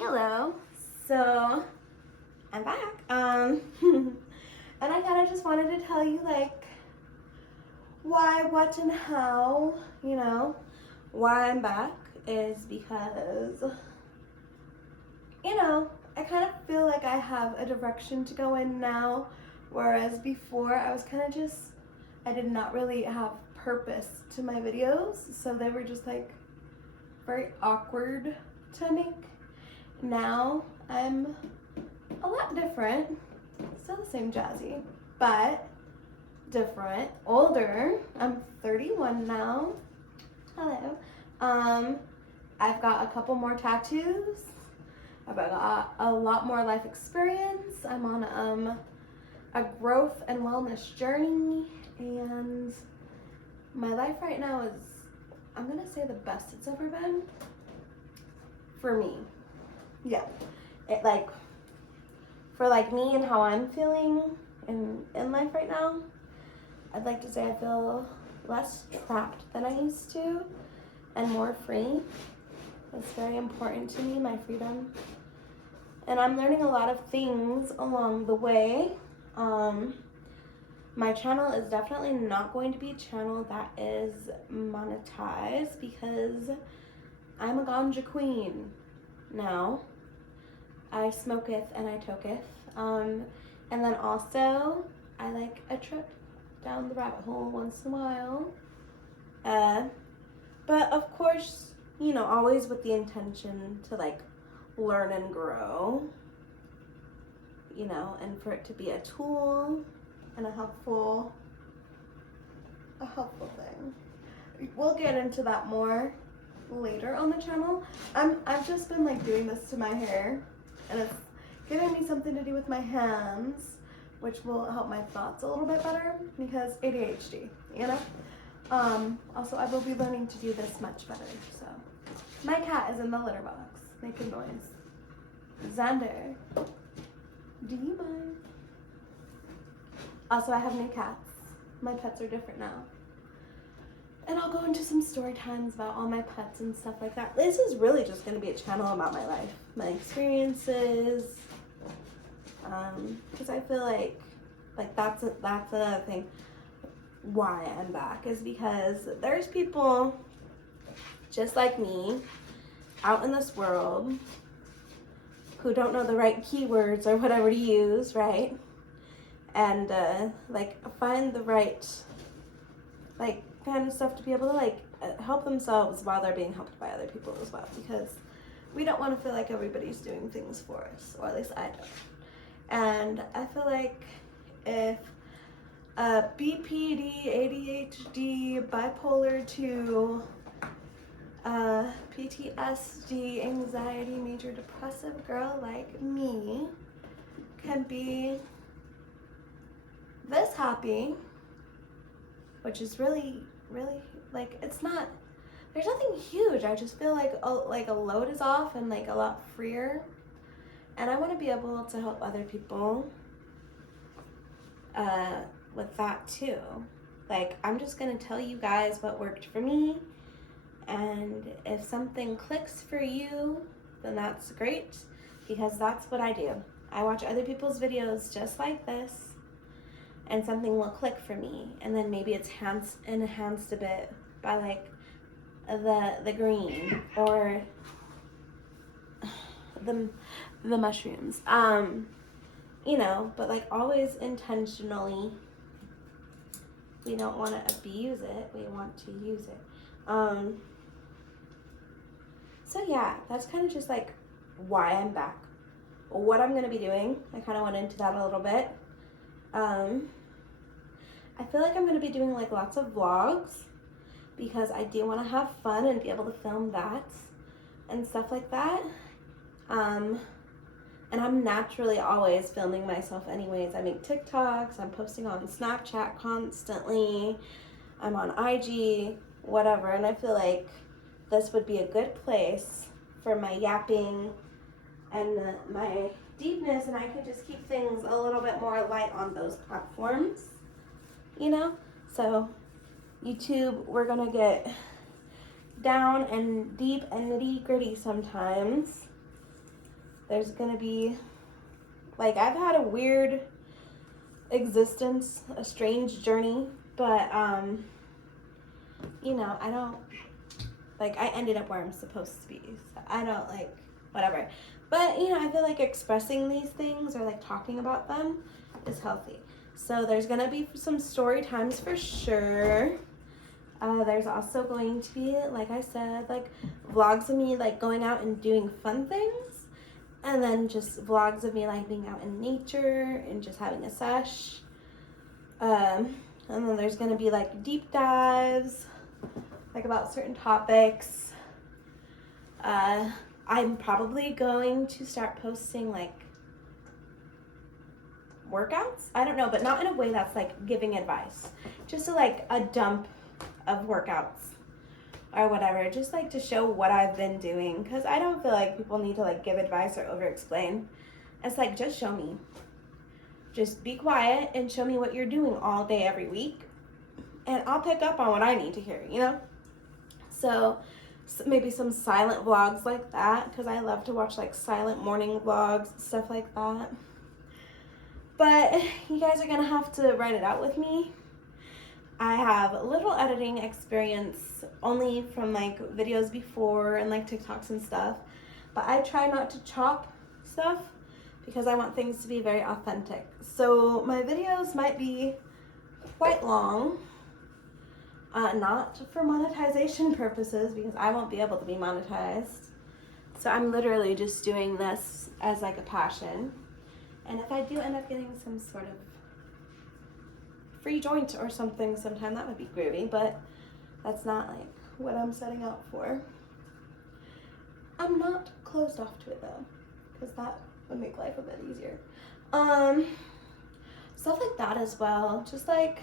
Hello. So I'm back. And I kind of just wanted to tell you like why, what, and how. Why I'm back is because I kind of feel like I have a direction to go in now, whereas before I was kind of I did not really have purpose to my videos, so they were just like very awkward to make. Now I'm a lot different, still the same Jazzy, but different, older. I'm 31 now. Hello. I've got a couple more tattoos. I've got a lot more life experience. I'm on a growth and wellness journey, and my life right now is, I'm gonna say, the best it's ever been for me. Yeah, it for me and how I'm feeling in life right now, I'd like to say I feel less trapped than I used to and more free. It's very important to me, my freedom. And I'm learning a lot of things along the way. My channel is definitely not going to be a channel that is monetized because I'm a ganja queen now. I smoketh and I toketh. And then also, I like a trip down the rabbit hole once in a while. But of course, always with the intention to learn and grow, and for it to be a tool and a helpful thing. We'll get into that more later on the channel. I've just been doing this to my hair, and it's giving me something to do with my hands, which will help my thoughts a little bit better because ADHD, Also, I will be learning to do this much better. So my cat is in the litter box making noise. Xander, do you mind? Also, I have new cats. My pets are different now. And I'll go into some story times about all my pets and stuff like that. This is really just going to be a channel about my life, my experiences. Because I feel like that's another thing. Why I'm back is because there's people just like me out in this world who don't know the right keywords or whatever to use, right? And find the right kind of stuff to be able to help themselves while they're being helped by other people as well, because we don't want to feel like everybody's doing things for us, or at least I don't. And I feel like if BPD, ADHD, bipolar 2, PTSD, anxiety, major depressive girl like me can be this happy, which is really, really, it's not, there's nothing huge. I just feel like a load is off and a lot freer. And I want to be able to help other people with that too. I'm just going to tell you guys what worked for me. And if something clicks for you, then that's great, because that's what I do. I watch other people's videos just like this, and something will click for me. And then maybe it's enhanced a bit by the green or the mushrooms, but always intentionally. We don't want to abuse it, we want to use it. So yeah, that's kind of just why I'm back, what I'm going to be doing. I kind of went into that a little bit. I feel like I'm going to be doing lots of vlogs, because I do want to have fun and be able to film that and stuff like that. And I'm naturally always filming myself anyways. I make TikToks, I'm posting on Snapchat constantly, I'm on IG, whatever. And I feel like this would be a good place for my yapping and my deepness, and I could just keep things a little bit more light on those platforms, So YouTube, we're gonna get down and deep and nitty gritty sometimes. There's gonna be, like, I've had a weird existence, a strange journey, but you know, I don't, like, I ended up where I'm supposed to be, so I don't, like, whatever. But, you know, I feel like expressing these things or, like, talking about them is healthy. So there's gonna be some story times for sure. There's also going to be, like I said, like, vlogs of me, like, going out and doing fun things. And then just vlogs of me, like, being out in nature and just having a sesh. And then there's gonna be, like, deep dives, like, about certain topics. I'm probably going to start posting, like, workouts. I don't know, but not in a way that's, like, giving advice. Just like a dump of workouts or whatever, just like to show what I've been doing, because I don't feel like people need to, like, give advice or over explain. It's like, just show me, just be quiet and show me what you're doing all day every week, and I'll pick up on what I need to hear, you know. So maybe some silent vlogs like that, because I love to watch, like, silent morning vlogs, stuff like that. But you guys are gonna have to write it out with me. I have little editing experience only from, like, videos before and, like, TikToks and stuff. But I try not to chop stuff because I want things to be very authentic. So my videos might be quite long. Not for monetization purposes, because I won't be able to be monetized. So I'm literally just doing this as, like, a passion. And if I do end up getting some sort of free joint or something sometime, that would be groovy, but that's not, like, what I'm setting out for. I'm not closed off to it, though, because that would make life a bit easier. Stuff like that as well. Just, like,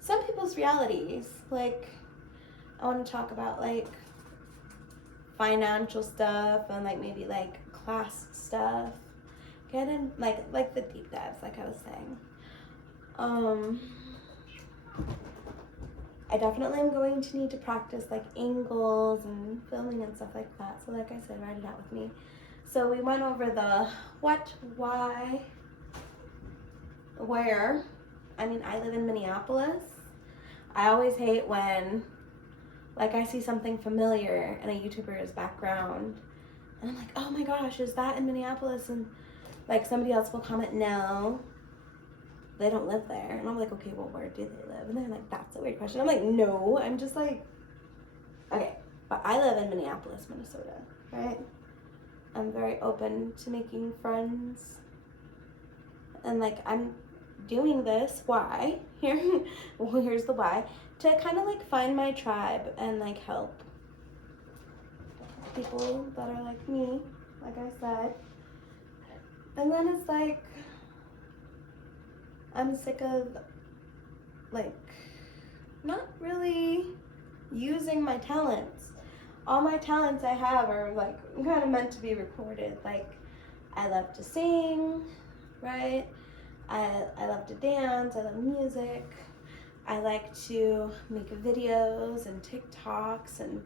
some people's realities. Like, I want to talk about, like, financial stuff and, like, maybe, like, class stuff. Get in, like the deep dives, like I was saying. I definitely am going to need to practice, like, angles and filming and stuff like that. So like I said, write it out with me. So we went over the what, why, where. I mean, I live in Minneapolis. I always hate when, like, I see something familiar in a YouTuber's background and I'm like, oh my gosh, is that in Minneapolis? And, like, somebody else will comment, no, they don't live there. And I'm like, okay, well, where do they live? And they're like, that's a weird question. I'm like, no. I'm just like, okay, but I live in Minneapolis, Minnesota, right? I'm very open to making friends. And, like, I'm doing this, why? Here's the why. To kind of, like, find my tribe and, like, help people that are like me, like I said. And then it's like, I'm sick of, like, not really using my talents. All my talents I have are, like, kind of meant to be recorded. Like, I love to sing, right? I love to dance, I love music. I like to make videos and TikToks and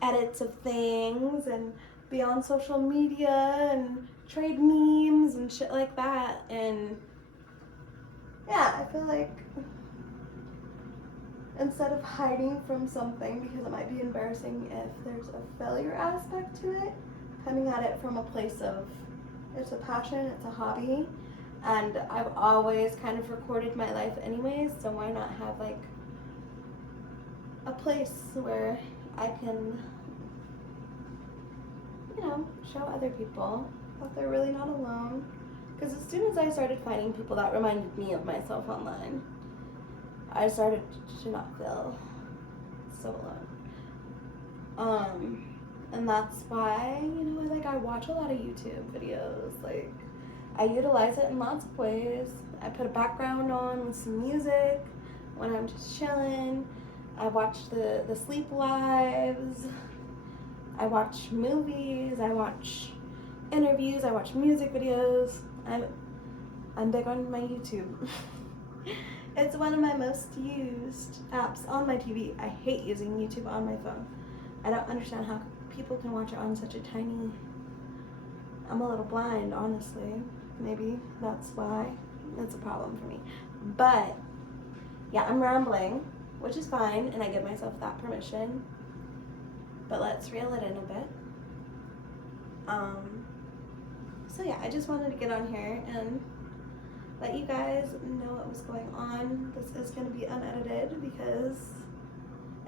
edits of things and be on social media and trade memes and shit like that. And yeah, I feel like instead of hiding from something because it might be embarrassing if there's a failure aspect to it, coming at it from a place of it's a passion, it's a hobby, and I've always kind of recorded my life anyways, so why not have, like, a place where I can, you know, show other people that they're really not alone. Because as soon as I started finding people that reminded me of myself online, I started to not feel so alone. And that's why, you know, like, I watch a lot of YouTube videos. Like, I utilize it in lots of ways. I put a background on with some music when I'm just chilling. I watch the sleep lives. I watch movies. I watch interviews. I watch music videos. I'm big on my YouTube. It's one of my most used apps on my TV. I hate using YouTube on my phone. I don't understand how people can watch it on such a tiny I'm a little blind, honestly. Maybe that's why it's a problem for me. But yeah, I'm rambling, which is fine, and I give myself that permission. But let's reel it in a bit. So yeah, I just wanted to get on here and let you guys know what was going on. This is going to be unedited because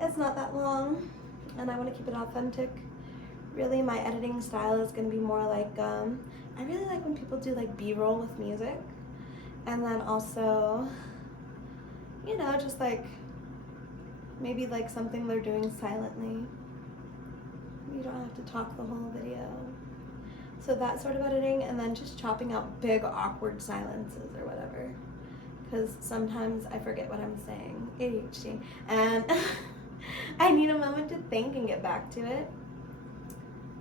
it's not that long, and I want to keep it authentic. Really, my editing style is going to be more like, I really like when people do like B-roll with music, and then also, you know, just like maybe like something they're doing silently. You don't have to talk the whole video. So that sort of editing, and then just chopping out big awkward silences or whatever, because sometimes I forget what I'm saying, ADHD, and I need a moment to think and get back to it,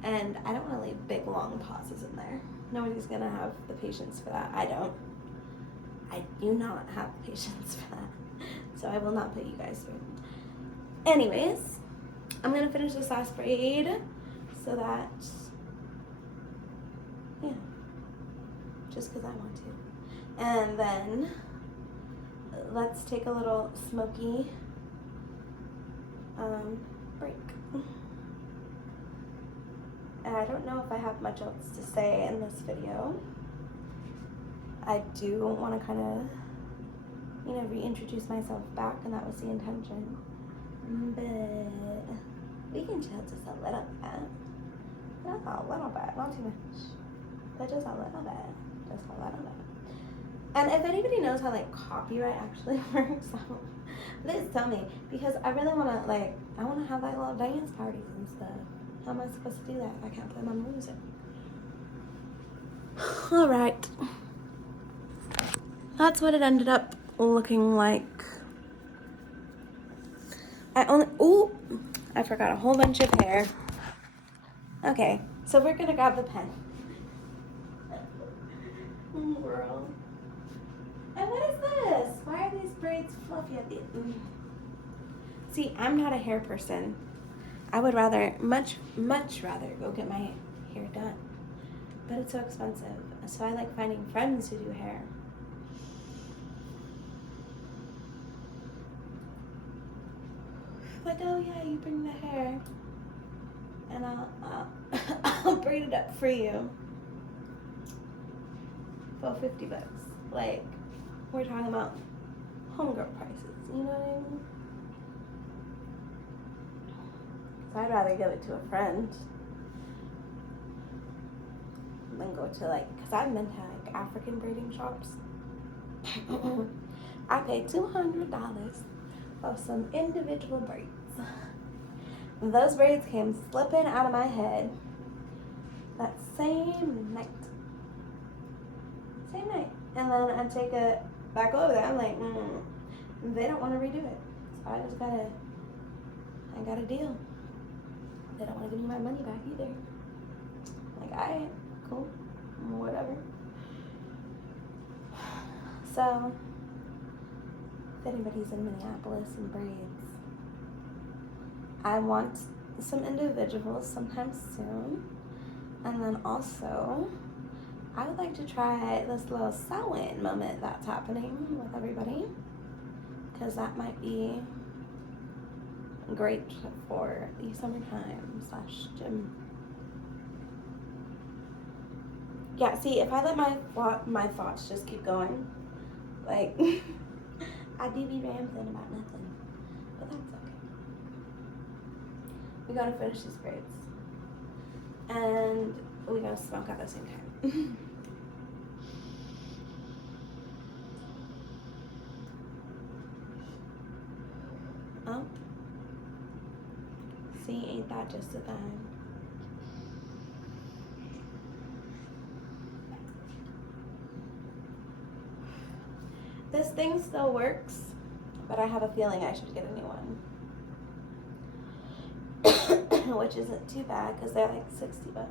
and I don't want to leave big long pauses in there. Nobody's gonna have the patience for that. I do not have the patience for that, so I will not put you guys through. Anyways, I'm gonna finish this last braid so that, yeah, just because I want to. And then let's take a little smoky break. And I don't know if I have much else to say in this video. I do want to kind of, you know, reintroduce myself back, and that was the intention. But we can chill just a little bit. Just a little bit, not too much. But just a little bit. Just a little bit. And if anybody knows how like copyright actually works, please tell me. Because I really wanna I wanna have like little dance parties and stuff. How am I supposed to do that if I can't play my music? Alright. That's what it ended up looking like. I forgot a whole bunch of hair. Okay, so we're gonna grab the pen. Girl. And what is this? Why are these braids fluffy at the end? See, I'm not a hair person. I would rather, much rather go get my hair done. But it's so expensive. So I like finding friends who do hair. Like, oh yeah, you bring the hair, and I'll braid it up for you for $50. Like, we're talking about homegirl prices, you know what I mean? So I'd rather give it to a friend than go to cause I've been to African braiding shops. I paid $200 for some individual braids. Those braids came slipping out of my head that same night. And then I take it back over there. I'm like, they don't want to redo it. So I got a deal. They don't want to give me my money back either. Like, alright, cool, whatever. So, if anybody's in Minneapolis and braids, I want some individuals sometime soon. And then also, I would like to try this little sew-in moment that's happening with everybody, because that might be great for the summertime / gym. Yeah, see, if I let my thoughts just keep going, I do be rambling about nothing, but that's okay. We gotta finish these braids, and we gotta smoke at the same time. Oh, see, ain't that just a thing? This thing still works, but I have a feeling I should get a new one. Which isn't too bad because they're like $60.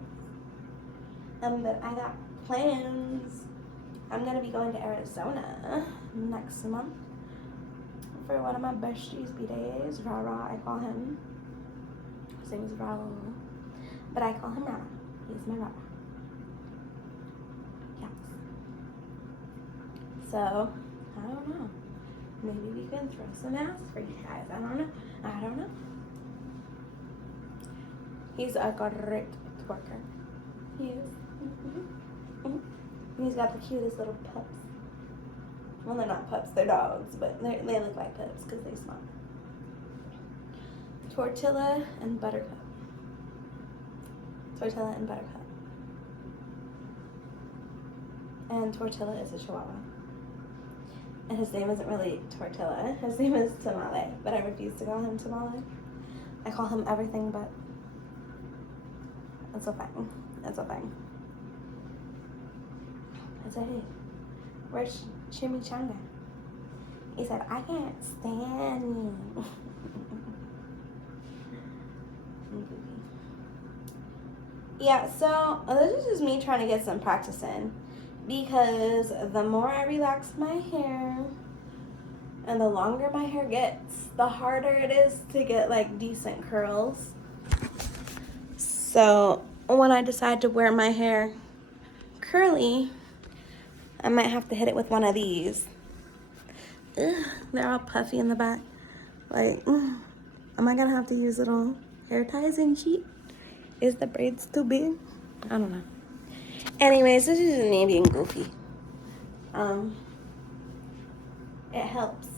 But I got plans. I'm gonna be going to Arizona next month for one of my besties' B-days. Rara, I call him. His name is Raul, but I call him Rara. He's my Rara. So, I don't know. Maybe we can throw some masks for you guys. I don't know. He's a great twerker. He is. And he's got the cutest little pups. Well, they're not pups, they're dogs, but they look like pups because they smell. Tortilla and Buttercup. Tortilla and Buttercup. And Tortilla is a Chihuahua. And his name isn't really Tortilla. His name is Tamale, but I refuse to call him Tamale. I call him everything but. It's a thing. It's a thing. I said, hey, where's Chimichanga? He said, I can't stand you. Yeah, so this is just me trying to get some practice in, because the more I relax my hair and the longer my hair gets, the harder it is to get like decent curls. So when I decide to wear my hair curly, I might have to hit it with one of these. Ugh, they're all puffy in the back. Like, am I gonna have to use little hair ties and shit? Is the braids too big? I don't know. Anyways, this is me being goofy. It helps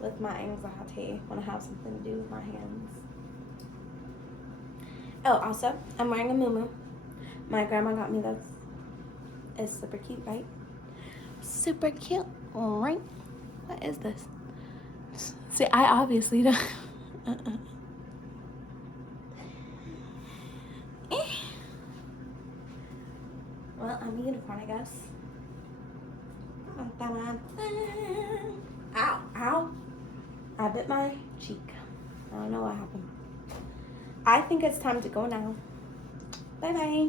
with my anxiety when I have something to do with my hands. Oh, also, I'm wearing a muumuu. My grandma got me those. It's super cute, right? Super cute, right? What is this? See, I obviously don't. Well, I'm a unicorn, I guess. Ow, ow. I bit my cheek. I don't know what happened. I think it's time to go now. Bye-bye.